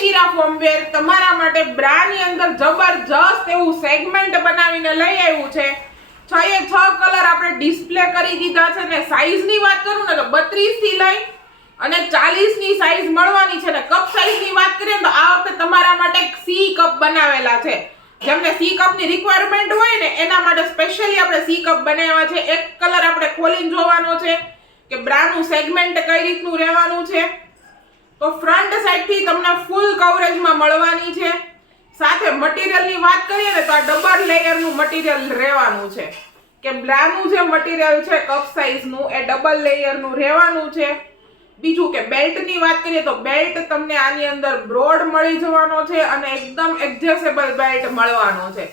શિરા ફોર્મવેર તમારા માટે બ્રાની અંદર જબરજસ્ત એવું સેગમેન્ટ બનાવીને લઈ આવ્યું છે. 6 એ 6 કલર આપણે ડિસ્પ્લે કરી દીધા છે ને સાઈઝની વાત કરું ને તો 32 થી લઈ અને 40 ની સાઈઝ મળવાની છે ને કપ સાઈઝની વાત કરીએ તો આ વખતે તમારા માટે સી કપ બનાવેલા છે. જેમને સી કપની રિક્વાયરમેન્ટ હોય ને એના માટે સ્પેશિયલી આપણે સી કપ બનાવ્યા છે. એક કલર આપણે ખોલીને જોવાનો છે કે બ્રાનું સેગમેન્ટ કઈ રીતનું રહેવાનું છે. તો ફ્રન્ટ સાઈડથી તમને ફૂલ કવરેજમાં મળવાની છે. સાથે મટીરીયલની વાત કરીએ ને તો આ ડબલ લેયરનું મટીરીયલ રહેવાનું છે કે બ્રાનું જે મટીરીયલ છે કપ સાઈઝનું એ ડબલ લેયરનું રહેવાનું છે. બીજું કે બેલ્ટની વાત કરીએ તો બેલ્ટ તમને આની અંદર બ્રોડ મળી જવાનો છે અને એકદમ એડજસ્ટેબલ બેલ્ટ મળવાનો છે.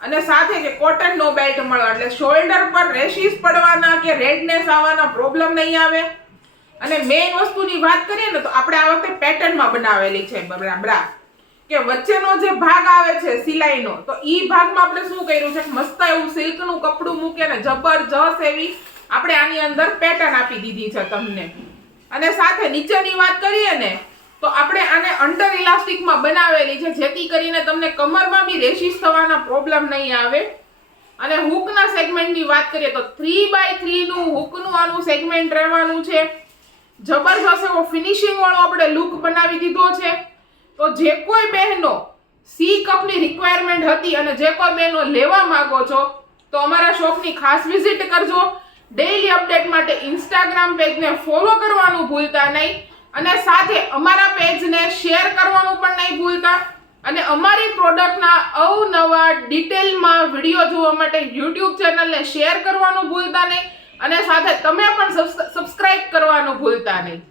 અને સાથે કે કોટનનો બેલ્ટ મળવાનો એટલે શોલ્ડર પર રેશિસ પડવાના કે રેડનેસ આવવાના પ્રોબ્લેમ નહીં આવે. અને મેઇન વસ્તુની વાત કરીએ ને તો આપણે આ વખતે પેટર્નમાં બનાવેલી છે બ્રા કે વચ્ચેનો જે ભાગ આવે છે સિલાઈનો તો ઈ ભાગમાં આપણે શું કર્યું છે મસ્ત એવું સિલ્કનું કપડું મૂકીને જબરજસ્ત એવી આપણે આની અંદર પેટર્ન આપી દીધી છે તમને. અને સાથે નીચેની વાત કરીએ ને તો આપણે આને અંડર ઇલાસ્ટિકમાં બનાવેલી છે જેથી કરીને તમને કમરમાં બી રેશિસ થવાના પ્રોબ્લેમ નહીં આવે. અને હૂકના સેગમેન્ટની વાત કરીએ તો 3x3 નું હૂકનું આનું સેગમેન્ટ રહેવાનું છે. જબરજસ્ત એવો ફિનિશિંગ વાળો આપણે લુક બનાવી દીધો છે. તો જે કોઈ બહેનો સી કપની રિક્વાયરમેન્ટ હતી અને જે કોઈ બહેનો લેવા માંગો છો તો અમારા શોપની ખાસ વિઝિટ કરજો. ડેઈલી અપડેટ માટે ઇન્સ્ટાગ્રામ પેજને ફોલો કરવાનું ભૂલતા નહીં અને સાથે અમારા પેજને શેર કરવાનું પણ નહીં ભૂલતા. અને અમારી પ્રોડક્ટના અવનવા ડિટેલમાં વિડીયો જોવા માટે યુટ્યુબ ચેનલને શેર કરવાનું ભૂલતા નહીં અને સાથે તમે પણ સબસ્ક્રાઇબ કરવાનું ભૂલતા નહીં.